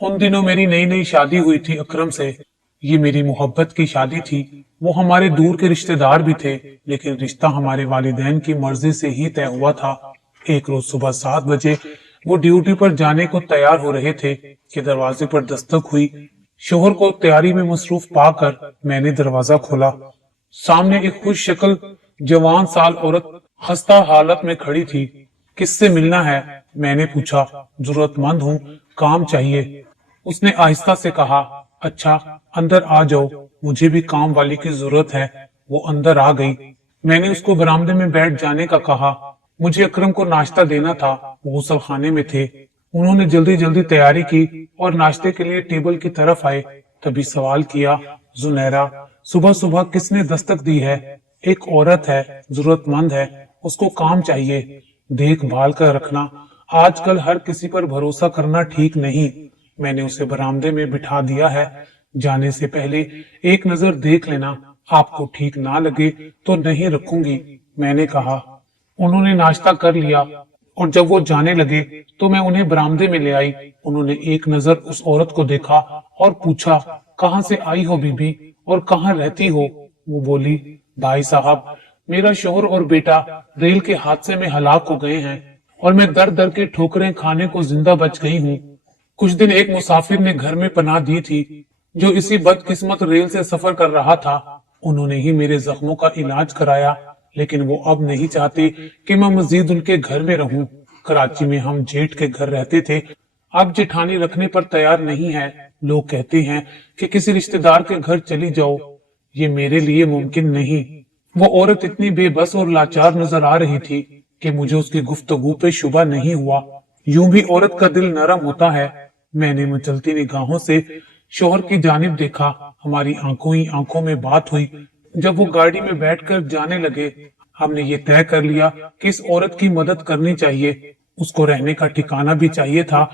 उन दिनों मेरी नई नई शादी हुई थी अकरम से। ये मेरी मोहब्बत की शादी थी। वो हमारे दूर के रिश्तेदार भी थे, लेकिन रिश्ता हमारे वालिदैन की मर्जी से ही तय हुआ था। एक रोज सुबह 7 बजे वो ड्यूटी पर जाने को तैयार हो रहे थे कि दरवाजे पर दस्तक हुई। शोहर को तैयारी में मसरूफ पाकर मैंने दरवाजा खोला। सामने एक खुश शक्ल जवान साल औरत खस्ता हालत में खड़ी थी। किससे मिलना है? मैंने पूछा। जरूरतमंद हूँ, काम चाहिए। उसने आहिस्ता से कहा, अच्छा अंदर आ जाओ, मुझे भी काम वाली की जरूरत है। वो अंदर आ गई। मैंने उसको बरामदे में बैठ जाने का कहा। मुझे अकरम को नाश्ता देना था, वो गुसल खाने में थे। उन्होंने जल्दी जल्दी तैयारी की और नाश्ते के लिए टेबल की तरफ आए। तभी सवाल किया, जुनैरा सुबह सुबह किसने दस्तक दी है? एक औरत है, जरूरतमंद है, उसको काम चाहिए, देखभाल कर रखना। आजकल हर किसी पर भरोसा करना ठीक नहीं। मैंने उसे बरामदे में बिठा दिया है। जाने से पहले एक नजर देख लेना, आपको ठीक ना लगे तो नहीं रखूंगी, मैंने कहा। उन्होंने नाश्ता कर लिया और जब वो जाने लगे तो मैं उन्हें बरामदे में ले आई। उन्होंने एक नजर उस औरत को देखा और पूछा, कहाँ से आई हो बीबी और कहाँ रहती हो? वो बोली, भाई साहब मेरा शोहर और बेटा रेल के हादसे में हलाक हो गए हैं और मैं दर दर के ठोकरें खाने को जिंदा बच गई हूँ। कुछ दिन एक मुसाफिर ने घर में पनाह दी थी जो इसी बदकिस्मत रेल से सफर कर रहा था। उन्होंने ही मेरे जख्मों का इलाज कराया, लेकिन वो अब नहीं चाहते कि मैं मजीद उनके घर में रहूं। कराची में हम जेठ के घर रहते थे, अब जेठानी रखने पर तैयार नहीं है। लोग कहते हैं कि किसी रिश्तेदार के घर चली जाओ। ये मेरे लिए मुमकिन नहीं। वो औरत इतनी बेबस और लाचार नजर आ रही थी कि मुझे उसकी गुफ्तगू पे शुबा नहीं हुआ। यूं भी औरत का दिल नरम होता है। मैंने मचलती निगाहों से शोहर की जानिब देखा। हमारी आंखों ही आंखों में बात हुई। जब वो गाड़ी में बैठकर जाने लगे, हमने ये तय कर लिया कि इस औरत की मदद करनी चाहिए। उसको रहने का ठिकाना भी चाहिए था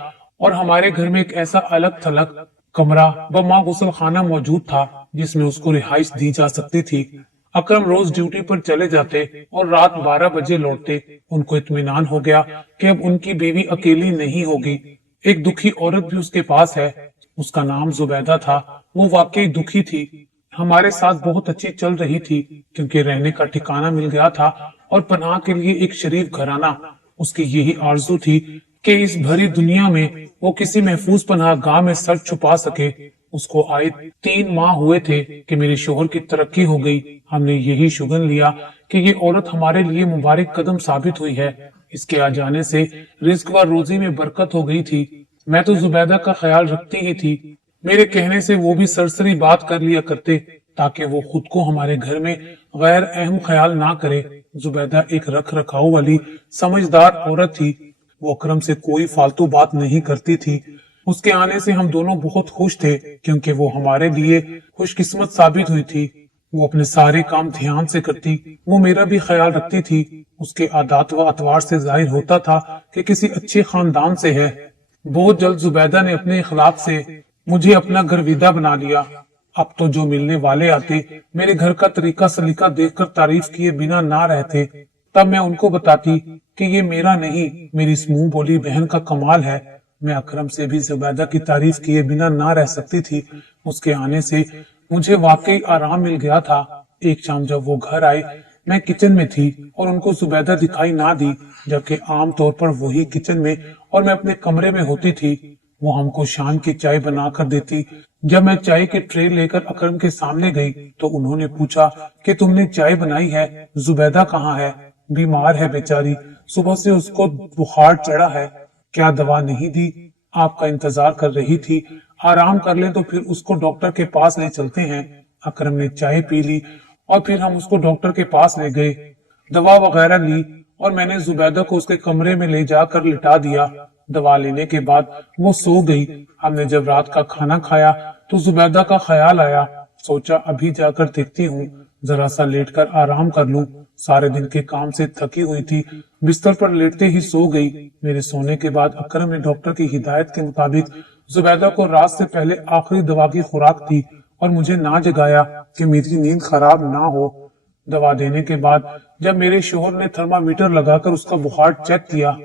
और हमारे घर में एक ऐसा अलग थलग कमरा व माँ गुसल खाना मौजूद था जिसमें उसको रिहाइश दी जा सकती थी। अकरम रोज ड्यूटी पर चले जाते और रात 12 बजे लौटते। उनको इत्मीनान हो गया कि अब उनकी बीवी अकेली नहीं होगी। एक दुखी औरत भी उसके पास है। उसका नाम जुबैदा था। वो वाकई दुखी थी। हमारे साथ बहुत अच्छी चल रही थी क्योंकि रहने का ठिकाना मिल गया था और पनाह के लिए एक शरीफ घराना। उसकी यही आरजू थी कि इस भरी दुनिया में वो किसी महफूज पनाह गाह में सर छुपा सके। उसको आए 3 माह हुए थे कि मेरे शोहर की तरक्की हो गई। हमने यही शुगन लिया कि ये औरत हमारे लिए मुबारक कदम साबित हुई है। इसके आ जाने से रिज्क व रोजी में बरकत हो गई थी। मैं तो जुबैदा का ख्याल रखती ही थी। मेरे कहने से वो भी सरसरी बात कर लिया करते ताकि वो खुद को हमारे घर में गैर अहम ख्याल ना करे। जुबैदा एक रख रखाव वाली समझदार औरत थी। वो अकरम से कोई फालतू बात नहीं करती थी। उसके आने से हम दोनों बहुत खुश थे क्योंकि वो हमारे लिए खुशकिस्मत साबित हुई थी। वो अपने सारे काम ध्यान से करती। वो मेरा भी ख्याल रखती थी। उसके आदात व अतवार से जाहिर होता था कि किसी अच्छे खानदान से है। बहुत जल्द जुबैदा ने अपने इखलाक से मुझे अपना घरविदा बना लिया। अब तो जो मिलने वाले आते मेरे घर का तरीका सलीका देखकर तारीफ किए बिना ना रहते। तब मैं उनको बताती कि ये मेरा नहीं, मेरी इस मुंह बोली बहन का कमाल है। मैं अकरम से भी जुबैदा की तारीफ किए बिना ना रह सकती थी। उसके आने से मुझे वाकई आराम मिल गया था। एक शाम जब वो घर आए, मैं किचन में थी और उनको जुबैदा दिखाई ना दी, जबकि आम तौर पर वही किचन में और मैं अपने कमरे में होती थी। वो हमको शाम की चाय बना कर देती। जब मैं चाय की ट्रे लेकर अकरम के सामने गई तो उन्होंने पूछा कि तुमने चाय बनाई है, जुबैदा कहाँ है? बीमार है बेचारी, सुबह से उसको बुखार चढ़ा है। क्या दवा नहीं दी? आपका इंतजार कर रही थी। आराम कर ले तो फिर उसको डॉक्टर के पास ले चलते हैं। अकरम ने चाय पी ली और फिर हम उसको डॉक्टर के पास ले गए। दवा वगैरह ली और मैंने जुबैदा को उसके कमरे में ले जाकर लिटा दिया। दवा लेने के बाद वो सो गई। हमने जब रात का खाना खाया तो जुबैदा का ख्याल आया। सोचा अभी जाकर देखती हूँ, जरा सा लेटकर आराम कर लूं। सारे दिन के काम से थकी हुई थी। बिस्तर पर लेटते ही सो गई। मेरे सोने के बाद अकरम ने डॉक्टर की हिदायत के मुताबिक जुबैदा को रात से पहले आखिरी दवा की खुराक दी और मुझे ना जगाया कि मेरी नींद खराब ना हो। दवा देने के बाद जब मेरे शोहर ने थर्मामीटर लगाकर उसका बुखार चेक किया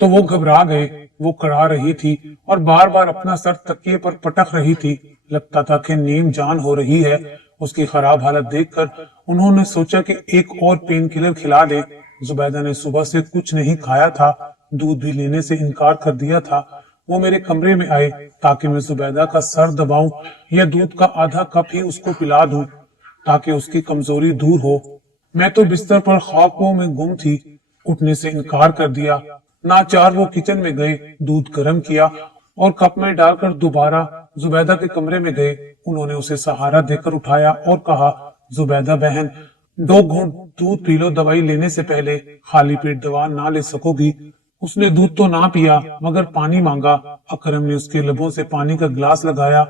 तो वो घबरा गए। वो कड़ा रही थी और बार बार अपना सर तकिए पर पटक रही थी। लगता था कि नींद जान हो रही है। उसकी खराब हालत देखकर उन्होंने सोचा कि एक और पेन किलर खिला दे। जुबैदा ने सुबह से कुछ नहीं खाया था, दूध भी लेने से इनकार कर दिया था। वो मेरे कमरे में आए ताकि मैं जुबैदा का सर दबाऊं या दूध का आधा कप ही उसको पिला दूं ताकि उसकी कमजोरी दूर हो। मैं तो बिस्तर पर ख्वाबों में गुम थी। उठने से इनकार कर दिया। नाचार वो किचन में गए, दूध गर्म किया और कप में डालकर दोबारा जुबैदा के कमरे में गए। उन्होंने उसे सहारा देकर उठाया और कहा, जुबैदा बहन, 2 घूंट दूध पी लो, दवाई लेने से पहले। खाली पेट दवा ना ले सकोगी। उसने दूध तो ना पिया मगर पानी मांगा। अकरम ने उसके लबों से पानी का गिलास लगाया।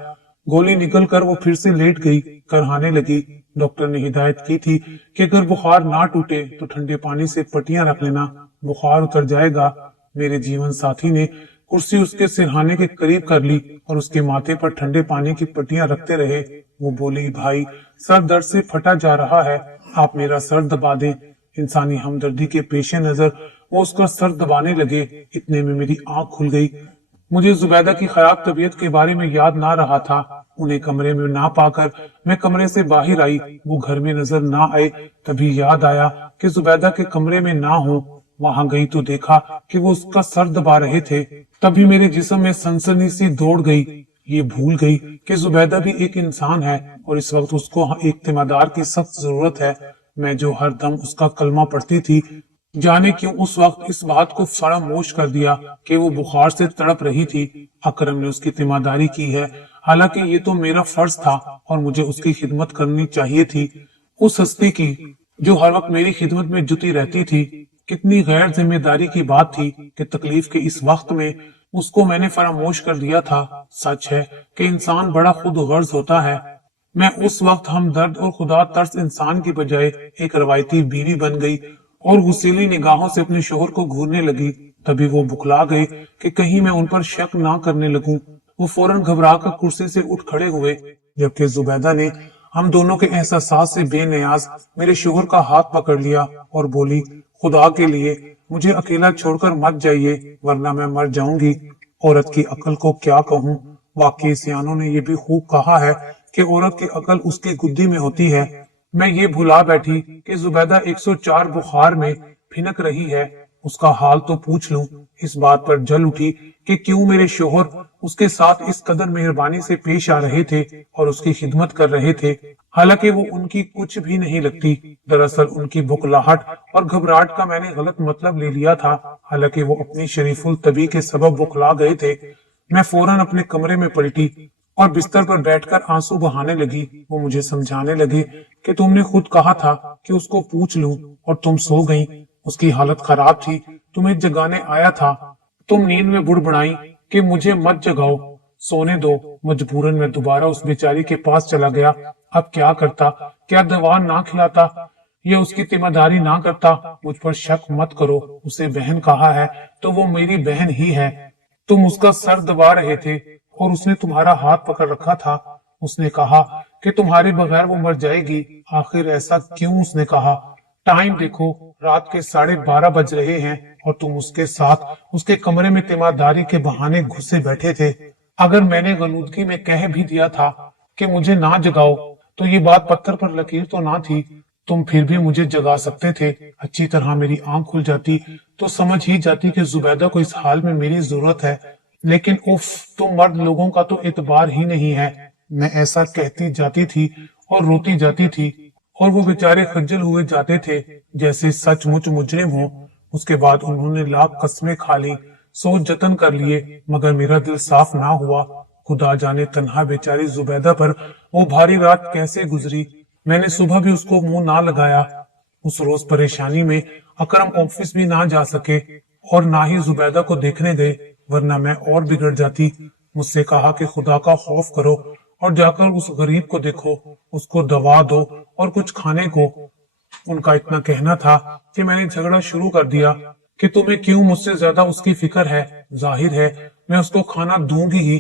गोली निकलकर वो फिर से लेट गई, करहाने लगी। डॉक्टर ने हिदायत की थी कि अगर बुखार ना टूटे तो ठंडे पानी से पट्टियां रख लेना, बुखार उतर जाएगा। मेरे जीवन साथी ने कुर्सी उसके सिरहाने के करीब कर ली और उसके माथे पर ठंडे पानी की पट्टियां रखते रहे। वो बोली, भाई, सर दर्द से फटा जा रहा है, आप मेरा सर दबा दें। इंसानी हमदर्दी के पेश नजर वो उसका सर दबाने लगे। इतने में मेरी आंख खुल गई। मुझे जुबैदा की खराब तबीयत के बारे में याद ना रहा था। उन्हें कमरे में ना पाकर मैं कमरे से बाहर आई। वो घर में नजर ना आए। तभी याद आया कि जुबैदा के कमरे में ना हो। वहां गई तो देखा कि वो उसका सर दबा रहे थे। तभी मेरे जिस्म में सनसनी सी दौड़ गई। ये भूल गई कि जुबैदा भी एक इंसान है और इस वक्त उसको एक तिमादार की सख्त जरूरत है। मैं जो हर दम उसका कलमा पढ़ती थी, जाने क्यों उस वक्त इस बात को फरामोश कर दिया कि वो बुखार से तड़प रही थी। अकरम ने उसकी तिमादारी की है, हालांकि ये तो मेरा फर्ज था और मुझे उसकी खिदमत करनी चाहिए थी। उस हस्ती की जो हर वक्त मेरी खिदमत में जुटी रहती थी। कितनी गैर जिम्मेदारी की बात थी कि तकलीफ के इस वक्त में उसको मैंने फरामोश कर दिया था। सच है कि इंसान बड़ा खुद गर्ज होता है। मैं उस वक्त हमदर्द और खुदा तरस इंसान की बजाय एक रवायती बीवी बन गई और गुस्सैली निगाहों से अपने शोहर को घूरने लगी। तभी वो बुखला गए कि कहीं मैं उन पर शक ना करने लगूं। वो फौरन घबरा कर कुर्सी से उठ खड़े हुए, जबकि जुबैदा ने हम दोनों के एहसास से बेनियाज मेरे शोहर का हाथ पकड़ लिया और बोली, खुदा के लिए मुझे अकेला छोड़कर मत जाइए, वरना मैं मर जाऊंगी। औरत की अकल को क्या कहूँ। वाकई सियानों ने ये भी खूब कहा है कि औरत की अकल उसकी गुद्दी में होती है। मैं ये भुला बैठी कि जुबैदा 104 बुखार में भिनक रही है। उसका हाल तो पूछ लूं। इस बात पर जल उठी कि क्यों मेरे शोहर उसके साथ इस कदर मेहरबानी से पेश आ रहे थे और उसकी खिदमत कर रहे थे, हालांकि वो उनकी कुछ भी नहीं लगती। दरअसल उनकी बुखलाहट और घबराहट का मैंने गलत मतलब ले लिया था, हालांकि वो अपनी शरीफुल तबी के सबब बुखला गए थे। मैं फौरन अपने कमरे में पलटी और बिस्तर पर बैठकर आंसू बहाने लगी। वो मुझे समझाने लगे कि तुमने खुद कहा था कि उसको पूछ लूं और तुम सो गई। उसकी हालत खराब थी, तुम्हें जगाने आया था। तुम नींद में बुड़बुड़ाई कि मुझे मत जगाओ, सोने दो। मजबूरन मैं दोबारा उस बेचारी के पास चला गया। अब क्या करता? क्या दवा ना खिलाता या उसकी तिमादारी ना करता? मुझ पर शक मत करो, उसे बहन कहा है तो वो मेरी बहन ही है। तुम उसका सर दबा रहे थे और उसने तुम्हारा हाथ पकड़ रखा था। उसने कहा कि तुम्हारे बगैर वो मर जाएगी। आखिर ऐसा क्यों उसने कहा? टाइम देखो, रात के 12:30 बज रहे हैं और तुम उसके साथ उसके कमरे में तिमादारी के बहाने घुसे बैठे थे। अगर मैंने गलूदगी में कह भी दिया था कि मुझे ना जगाओ तो ये बात पत्थर पर लकीर तो ना थी। तुम फिर भी मुझे जगा सकते थे। अच्छी तरह मेरी आंख खुल जाती तो समझ ही जाती कि जुबैदा को इस हाल में मेरी जरूरत है। लेकिन उफ, तुम मर्द लोगों का तो एतबार ही नहीं है। मैं ऐसा कहती जाती थी और रोती जाती थी और वो बेचारे खज्जल हुए जाते थे जैसे सचमुच मुजरिम हो। उसके बाद उन्होंने लाख कस्में खा ली, सोच जतन कर लिए, मगर मेरा दिल साफ ना हुआ। खुदा जाने तन्हा बेचारी जुबैदा पर वो भारी रात कैसे गुजरी। मैंने सुबह भी उसको मुंह ना लगाया। उस रोज परेशानी में अकरम ऑफिस भी ना जा सके और ना ही जुबैदा को देखने गए, वरना मैं और बिगड़ जाती। मुझसे कहा कि खुदा का खौफ करो और जाकर उस गरीब को देखो, उसको दवा दो और कुछ खाने को। उनका इतना कहना था कि मैंने झगड़ा शुरू कर दिया कि तुम्हें क्यों मुझसे ज्यादा उसकी फिक्र है। जाहिर है मैं उसको खाना दूंगी ही।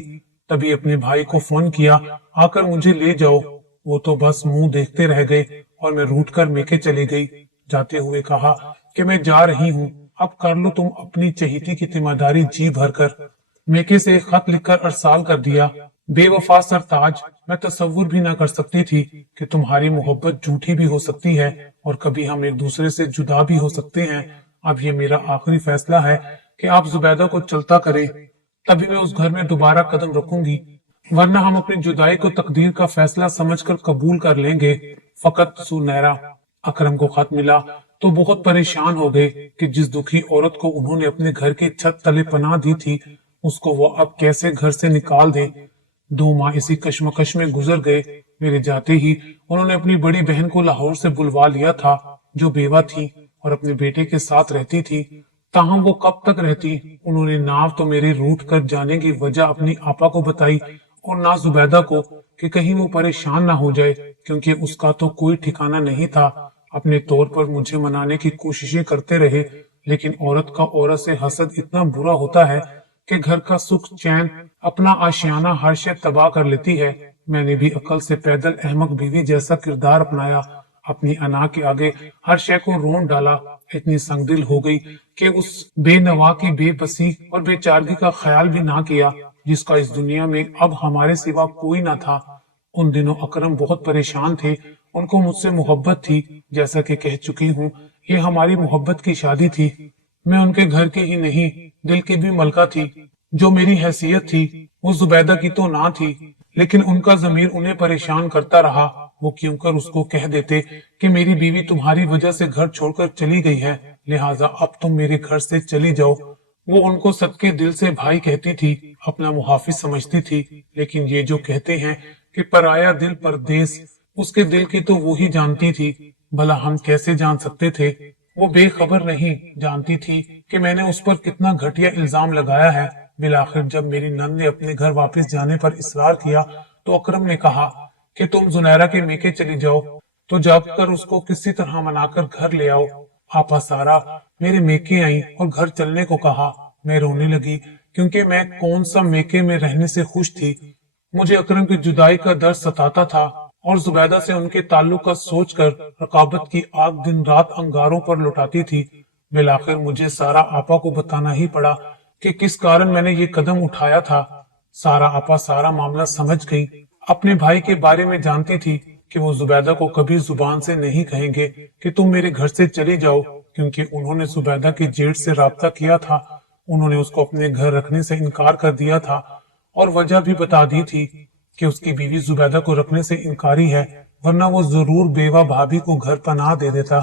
तभी अपने भाई को फोन किया, आकर मुझे ले जाओ। वो तो बस मुंह देखते रह गए और मैं रूठ कर मेके चली गई। जाते हुए कहा कि मैं जा रही हूँ, अब कर लो तुम अपनी चहीती की तीमारदारी जी भर कर। मेके से एक खत लिखकर अरसाल कर दिया। बेवफा सरताज, मैं तसव्वुर भी ना कर सकती थी कि तुम्हारी मोहब्बत झूठी भी हो सकती है और कभी हम एक दूसरे से जुदा भी हो सकते हैं। अब ये मेरा आखिरी फैसला है कि आप जुबैदा को चलता करें, तभी मैं उस घर में दोबारा कदम रखूंगी, वरना हम अपनी जुदाई को तकदीर का फैसला समझकर कबूल कर लेंगे। फकत सुनहरा। अकरम को खत मिला तो बहुत परेशान हो गए कि जिस दुखी औरत को उन्होंने अपने घर की छत तले पनाह दी थी, उसको वो अब कैसे घर से निकाल दे। 2 माह इसी कश्मकश में गुजर गए। मेरे जाते ही उन्होंने अपनी बड़ी बहन को लाहौर से बुलवा लिया था, जो बेवा थी और अपने बेटे के साथ रहती थी। ताहम वो कब तक रहती? उन्होंने नाव तो मेरे रूठ कर जाने की वजह अपनी आपा को बताई और ना जुबैदा को, कि कहीं वो परेशान ना हो जाए, क्योंकि उसका तो कोई ठिकाना नहीं था। अपने तौर पर मुझे मनाने की कोशिशें करते रहे, लेकिन औरत का औरत से हसद इतना बुरा होता है कि घर का सुख चैन, अपना आशियाना हर शय तबाह कर लेती है। मैंने भी अकल से पैदल अहमक बीवी जैसा किरदार अपनाया, अपनी अना के आगे हर शय को रोन डाला। इतनी संगदिल हो गई कि उस बेनवा की बेबसी और बेचारगी का ख्याल भी ना किया, जिसका इस दुनिया में अब हमारे सिवा कोई ना था। उन दिनों अकरम बहुत परेशान थे। उनको मुझसे मोहब्बत थी, जैसा कि कह चुकी हूँ, ये हमारी मोहब्बत की शादी थी। मैं उनके घर की ही नहीं, दिल की भी मलका थी। जो मेरी हैसियत थी वो जुबैदा की तो ना थी, लेकिन उनका जमीर उन्हें परेशान करता रहा। वो क्यों कर उसको कह देते कि मेरी बीवी तुम्हारी वजह से घर छोड़कर चली गई है, लिहाजा अब तुम मेरे घर से चली जाओ। वो उनको सदके दिल से भाई कहती थी, अपना मुहाफिज समझती थी। लेकिन ये जो कहते हैं कि पराया दिल परदेस, उसके दिल की तो वो ही जानती थी। भला हम कैसे जान सकते थे? वो बेखबर नहीं, जानती थी कि मैंने उस पर कितना घटिया इल्जाम लगाया है। बिलाखिर जब मेरी नंद ने अपने घर वापस जाने पर इसरार किया तो अकरम ने कहा कि तुम जुनैरा के मेके चली जाओ, तो जाकर उसको किसी तरह मनाकर घर ले आओ। आपा सारा मेरे मेके आई और घर चलने को कहा। मैं रोने लगी, क्योंकि मैं कौन सा मेके में रहने से खुश थी। मुझे अकरम की जुदाई का दर्द सताता था और जुबैदा से उनके ताल्लुक का सोचकर रकाबत की आग दिन रात अंगारों पर लुटाती थी। बिलाखिर मुझे सारा आपा को बताना ही पड़ा कि किस कारण मैंने ये कदम उठाया था। सारा आपा सारा मामला समझ गई। अपने भाई के बारे में जानती थी कि वो जुबैदा को कभी जुबान से नहीं कहेंगे कि तुम मेरे घर से चली जाओ, क्योंकि उन्होंने जुबैदा के जेठ से राब्ता किया था। उन्होंने उसको अपने घर रखने से इनकार कर दिया था और वजह भी बता दी थी कि उसकी बीवी जुबैदा को रखने से इनकारी है, वरना वो जरूर बेवा भाभी को घर पनाह दे देता।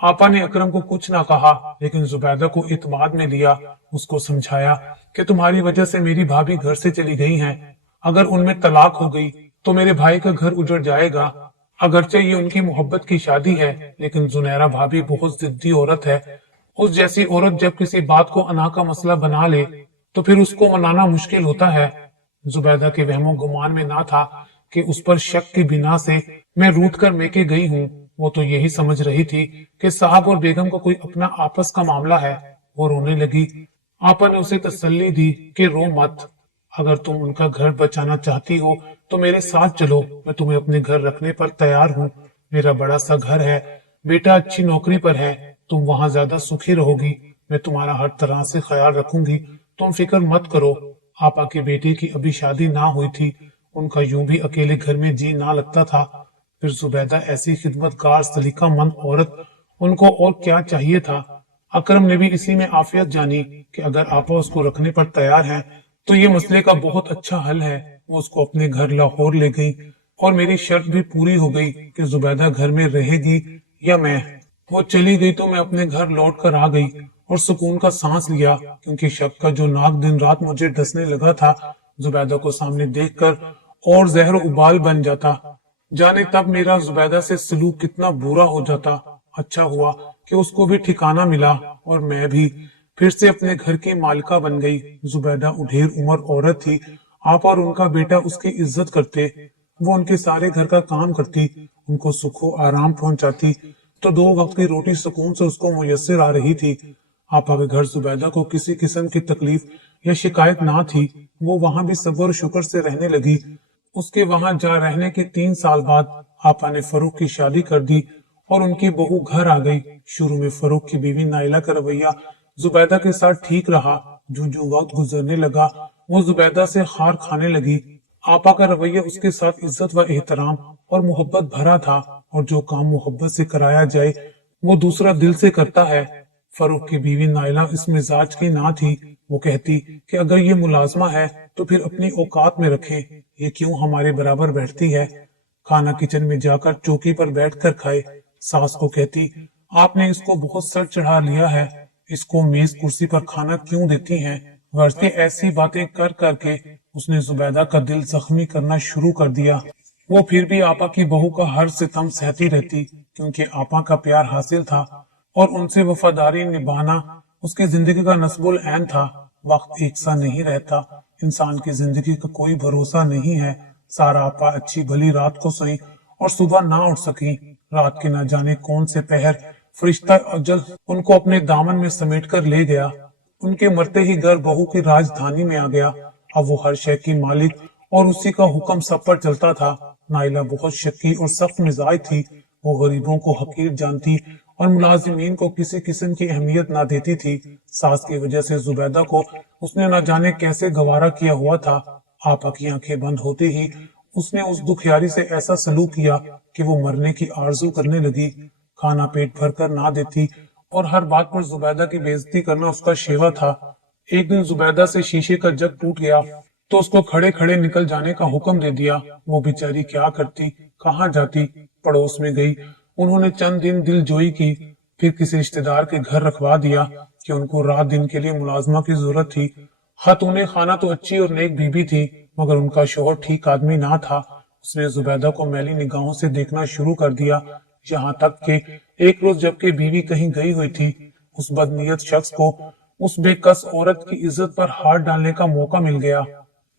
आपा ने अकरम को कुछ ना कहा, लेकिन जुबैदा को इत्माद में लिया। उसको समझाया कि तुम्हारी वजह से मेरी भाभी घर से चली गई हैं। अगर उनमें तलाक हो गई तो मेरे भाई का घर उजड़ जाएगा। अगरचे ये उनकी मोहब्बत की शादी है, लेकिन जुनैरा भाभी बहुत जिद्दी औरत है। उस जैसी औरत जब किसी बात को अना का मसला बना ले तो फिर उसको मनाना मुश्किल होता है। जुबैदा के वहमो गुमान में ना था कि उस पर शक की बिना से मैं रूठ कर मेके गई हूँ। वो तो यही समझ रही थी कि साहब और बेगम का कोई अपना आपस का मामला है। वो रोने लगी। आपा ने उसे तसल्ली दी कि रो मत, अगर तुम उनका घर बचाना चाहती हो तो मेरे साथ चलो, मैं तुम्हें अपने घर रखने पर तैयार हूँ। मेरा बड़ा सा घर है, बेटा अच्छी नौकरी पर है, तुम वहां ज्यादा सुखी रहोगी। मैं तुम्हारा हर तरह से ख्याल रखूंगी, तुम फिक्र मत करो। आपा के बेटे की अभी शादी ना हुई थी, उनका यूं भी अकेले घर में जी ना लगता था। फिर जुबैदा ऐसी खिदमतगार सलीका मंद औरत, उनको और क्या चाहिए था। अकरम ने भी इसी में आफियत जानी कि अगर आपा उसको रखने पर तैयार हैं तो ये मसले का बहुत अच्छा हल है। वो उसको अपने घर लाहौर ले गई और मेरी शर्त भी पूरी हो गई कि जुबैदा घर में रहेगी या मैं। वो चली गई तो मैं अपने घर लौट कर आ गई और सुकून का सांस लिया, क्योंकि शक का जो नाक दिन रात मुझे डसने लगा था, जुबैदा को सामने देखकर और जहर उबाल बन जाता। जाने तब मेरा जुबैदा से सलूक कितना बुरा हो जाता। अच्छा हुआ कि उसको भी ठिकाना मिला और मैं भी फिर से अपने घर की मालिका बन गई। जुबैदा उढेर उम्र औरत थी। आप और उनका बेटा उसकी इज्जत करते। वो उनके सारे घर का काम करती, उनको सुखो आराम पहुंचाती, तो 2 वक्त की रोटी सुकून से उसको मुयस्सर आ रही थी। आपा के घर जुबैदा को किसी किस्म की तकलीफ या शिकायत ना थी। वो वहां भी सब्र और शुक्र से रहने लगी। उसके वहां जा रहने के 3 साल बाद आपा ने फरूख की शादी कर दी और उनकी बहू घर आ गई। शुरू में फरूख की बीवी नाइला का रवैया जुबैदा के साथ ठीक रहा। जो जो वक्त गुजरने लगा वो जुबैदा से खार खाने लगी। आपा का रवैया उसके साथ इज्जत व एहतराम और मोहब्बत भरा था, और जो काम मोहब्बत से कराया जाए वो दूसरा दिल से करता है। फरूख की बीवी नाइला इस मिजाज की ना थी। वो कहती कि अगर ये मुलाजमा है तो फिर अपनी औकात में रखे, ये क्यों हमारे बराबर बैठती है, खाना किचन में जाकर चौकी पर बैठकर खाए। सास को कहती आपने इसको बहुत सर चढ़ा लिया है, इसको मेज कुर्सी पर खाना क्यों देती हैं। गरजे ऐसी बातें कर करके उसने जुबैदा का दिल जख्मी करना शुरू कर दिया। वो फिर भी आपा की बहू का हर सितम सहती रहती, क्योंकि आपा का प्यार हासिल था और उनसे वफादारी निभाना उसकी जिंदगी का नस्बुल ऐन था। वक्त एक सा नहीं रहता, इंसान की जिंदगी का कोई भरोसा नहीं है। सारा आपा अच्छी भली रात को सोई और सुबह ना उठ सकी। रात के न जाने कौन से पहर फरिश्ता अजल उनको अपने दामन में समेट कर ले गया। उनके मरते ही घर बहू की राजधानी में आ गया। अब वो हर शय की मालिक और उसी का हुक्म सब पर चलता था। नाइला बहुत शक्की और सख्त मिजाज थी। वो गरीबों को हकीर जानती और मुलाजिमीन को किसी किस्म की अहमियत ना देती थी। सास की वजह से जुबैदा को उसने न जाने कैसे गवारा किया हुआ था। आपा की आंखें बंद होते ही उसने उस दुखियारी से ऐसा सलूक किया कि वो मरने की आरजू करने लगी। खाना पेट भर कर ना देती और हर बात पर जुबैदा की बेइज्जती करना उसका शेवा था। एक दिन जुबैदा से शीशे का जग टूट गया तो उसको खड़े खड़े निकल जाने का हुक्म दे दिया। वो बेचारी क्या करती, कहाँ जाती, पड़ोस में गई। उन्होंने चंद दिन दिल जोई की, फिर किसी रिश्तेदार के घर रखवा दिया कि उनको रात दिन के लिए मुलाजमा की जरूरत थी। खातूने खाना तो अच्छी और नेक बीबी थी, मगर उनका शोहर ठीक आदमी ना था। उसने जुबैदा को मैली निगाहों से देखना शुरू कर दिया, यहाँ तक कि एक रोज जबकि बीवी कहीं गई हुई थी, उस बदनीयत शख्स को उस बेकस औरत की इज्जत पर हाथ डालने का मौका मिल गया।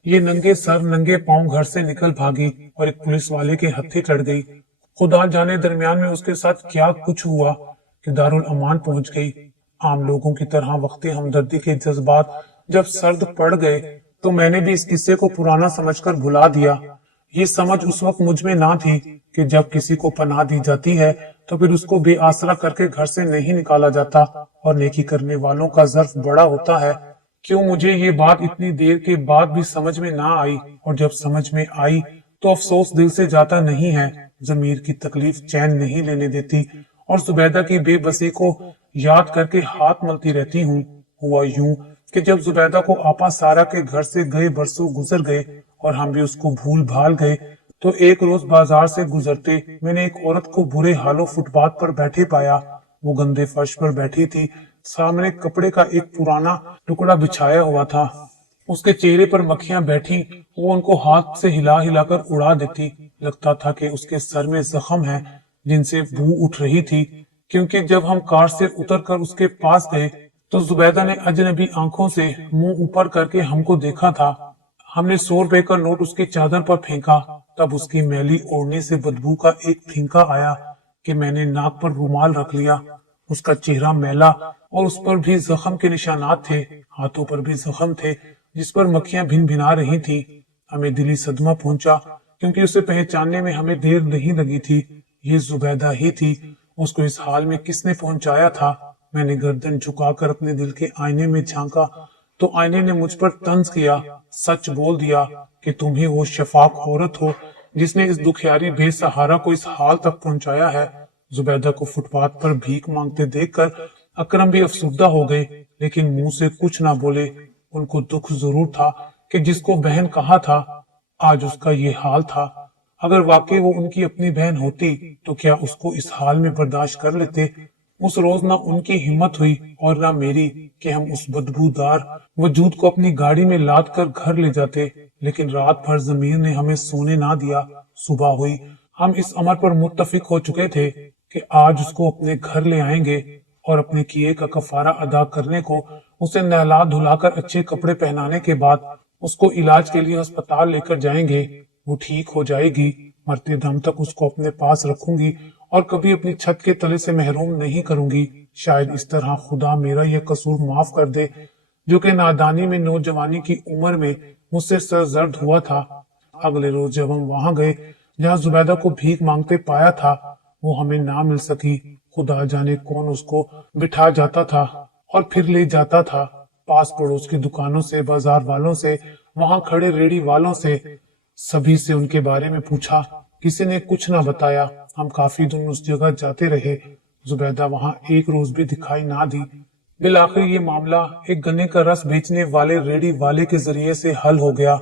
ये नंगे सर नंगे पांव घर से निकल भागी और एक पुलिस वाले के हत्थे चढ़ गई। खुदा जाने दरमियान में उसके साथ क्या कुछ हुआ कि दारुल अमान पहुंच गई। आम लोगों की तरह वक्ती हमदर्दी के जज्बात जब सर्द पड़ गए तो मैंने भी इस किस्से को पुराना समझकर भुला दिया। ये समझ उस वक्त मुझ में ना थी कि जब किसी को पनाह दी जाती है तो फिर उसको बेआसरा करके घर से नहीं निकाला जाता और नेकी करने वालों का ज़र्फ बड़ा होता है। क्यों मुझे ये बात इतनी देर के बाद भी समझ में ना आई, और जब समझ में आई तो अफसोस दिल से जाता नहीं है। जमीर की तकलीफ चैन नहीं लेने देती और जुबैदा की बेबसी को याद करके हाथ मलती रहती हूँ। हुआ यूं कि जब जुबैदा को आपा सारा के घर से गए बरसों गुजर गए और हम भी उसको भूल भाल गए, तो एक रोज बाजार से गुजरते मैंने एक औरत को बुरे हालों फुटपाथ पर बैठे पाया। वो गंदे फर्श पर बैठी थी, सामने कपड़े का एक पुराना टुकड़ा बिछाया हुआ था। उसके चेहरे पर मक्खियां बैठी, वो उनको हाथ से हिला हिलाकर उड़ा देती। लगता था कि उसके सर में जख्म है जिनसे बू उठ रही थी, क्योंकि जब हम कार से उतरकर उसके पास गए तो जुबैदा ने अजनबी आंखों से मुंह ऊपर करके हमको देखा था। हमने 100 रुपए का नोट उसकी चादर पर फेंका, तब उसकी मैली ओढ़ने से बदबू का एक फिंका आया कि मैंने नाक पर रुमाल रख लिया। उसका चेहरा मैला और उस पर भी जख्म के निशानात थे, हाथों पर भी जख्म थे जिस पर मक्खियां भिन भिना रही थी। हमें दिली सदमा पहुंचा, क्योंकि उसे पहचानने में हमें देर नहीं लगी थी। ये जुबैदा ही थी। उसको इस हाल में किसने पहुंचाया था? मैंने गर्दन झुकाकर अपने दिल के आईने में झांका तो आईने ने मुझ पर तंज किया, सच बोल दिया कि तुम ही वो शफाक औरत हो जिसने इस दुखियारी बेसहारा को इस हाल तक पहुंचाया है। जुबैदा को फुटपाथ पर भीख मांगते देखकर अकरम भी अफसुर्दा हो गए, लेकिन मुंह से कुछ ना बोले। उनको दुख जरूर था कि जिसको बहन कहा था आज उसका ये हाल था। अगर वाकई वो उनकी अपनी बहन होती तो क्या उसको इस हाल में बर्दाश्त कर लेते? उस रोज ना उनकी हिम्मत हुई और ना मेरी कि हम उस बदबूदार वजूद को अपनी गाड़ी में लाद कर घर ले जाते, लेकिन रात भर जमीर ने हमें सोने ना दिया। सुबह हुई, हम इस अमर पर मुत्तफिक हो चुके थे कि आज उसको अपने घर ले आएंगे और अपने किए का कफारा अदा करने को उसे नहला धुलाकर अच्छे कपड़े पहनाने के बाद उसको इलाज के लिए अस्पताल लेकर जाएंगे। वो ठीक हो जाएगी, मरते दम तक उसको अपने पास रखूंगी और कभी अपनी छत के तले से महरूम नहीं करूंगी। शायद इस तरह खुदा मेरा यह कसूर माफ कर दे जो कि नादानी में नौजवानी की उम्र में मुझसे सरजर्द हुआ था। अगले रोज जब हम वहां गए जहां जुबैदा को भीख मांगते पाया था, वो हमें ना मिल सकी। खुदा जाने कौन उसको बिठा जाता था और फिर ले जाता था पास पड़ोस की दुकानों से, बाजार वालों से, वहां खड़े रेडी वालों से। सभी से उनके बारे में पूछा, किसी ने कुछ ना बताया। हम काफी दिन उस जगह जाते रहे, जुबैदा वहां एक रोज भी दिखाई ना दी। बिल आखिर ये मामला एक गन्ने का रस बेचने वाले रेडी वाले के जरिए से हल हो गया।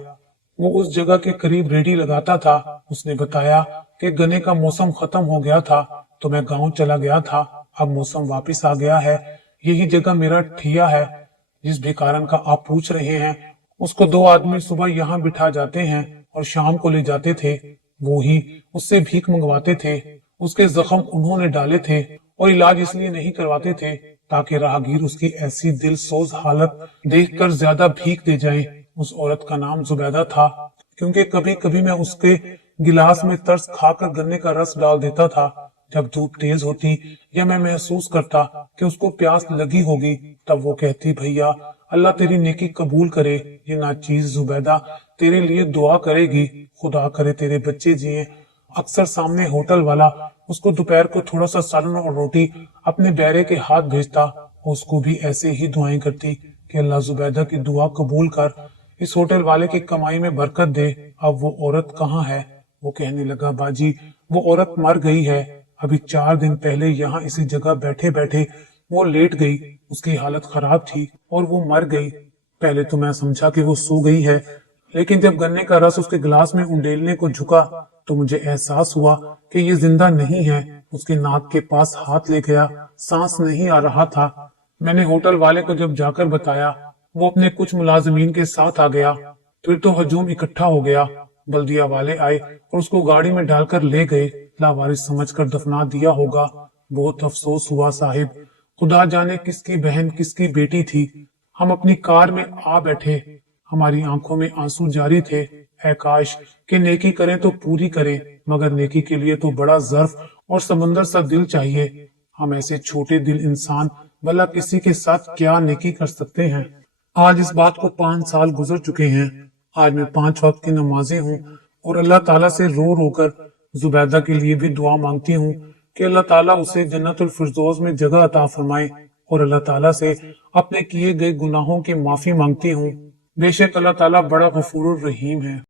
वो उस जगह के करीब रेडी लगाता था। उसने बताया कि गन्ने का मौसम खत्म हो गया था तो मैं गांव चला गया था। अब मौसम वापिस आ गया है। यही जगह मेरा ठिया है। जिस भी कारण का आप पूछ रहे हैं, उसको 2 आदमी सुबह यहाँ बिठा जाते हैं और शाम को ले जाते थे। वो ही उससे भीख मंगवाते थे। उसके जख्म उन्होंने डाले थे और इलाज इसलिए नहीं करवाते थे ताकि राहगीर उसकी ऐसी दिल सोज हालत देखकर ज्यादा भीख दे जाएं। उस औरत का नाम जुबैदा था, क्योंकि कभी कभी मैं उसके गिलास में तरस खाकर गन्ने का रस डाल देता था। जब धूप तेज होती या मैं महसूस करता कि उसको प्यास लगी होगी, तब वो कहती, भैया अल्लाह तेरी नेकी कबूल करे। ये नाचीज जुबैदा तेरे लिए दुआ करेगी, खुदा करे तेरे बच्चे जिए। अक्सर सामने होटल वाला उसको दोपहर को थोड़ा सा सालन और रोटी अपने बैरे के हाथ भेजता। उसको भी ऐसे ही दुआएं करती कि अल्लाह जुबैदा की दुआ कबूल कर, इस होटल वाले की कमाई में बरकत दे। अब वो औरत कहाँ है? वो कहने लगा, बाजी वो औरत मर गई है। अभी 4 दिन पहले यहाँ इसी जगह बैठे बैठे वो लेट गई। उसकी हालत खराब थी और वो मर गई। पहले तो मैं समझा कि वो सो गई है, लेकिन जब गन्ने का रस उसके गिलास में उंडेलने को झुका तो मुझे एहसास हुआ कि ये जिंदा नहीं है। उसके नाक के पास हाथ ले गया, सांस नहीं आ रहा था। मैंने होटल वाले को जब जाकर बताया, वो अपने कुछ मुलाजिमीन के साथ आ गया। फिर तो हजूम इकट्ठा हो गया। बल्दिया वाले आए और उसको गाड़ी में डालकर ले गए। लावारिस समझकर दफना दिया होगा। बहुत अफसोस हुआ साहिब। खुदा जाने किसकी बहन किसकी बेटी थी। हम अपनी कार में आ बैठे, हमारी आंखों में आंसू जारी थे। ऐ काश कि नेकी करें तो पूरी करें, मगर नेकी के लिए तो बड़ा ज़र्फ और समंदर सा दिल चाहिए। हम ऐसे छोटे दिल इंसान भला किसी के साथ क्या नेकी कर सकते हैं। आज इस बात को 5 साल गुजर चुके हैं। आज मैं 5 वक्त की नमाजी हूँ और अल्लाह ताला से रो रो कर जुबैदा के लिए भी दुआ मांगती हूँ कि अल्लाह ताला उसे जन्नतुल फिरदौस में जगह अता फरमाए, और अल्लाह ताला से अपने किए गए गुनाहों की माफी मांगती हूँ। बेशक अल्लाह ताला बड़ा गफूरुर रहीम है।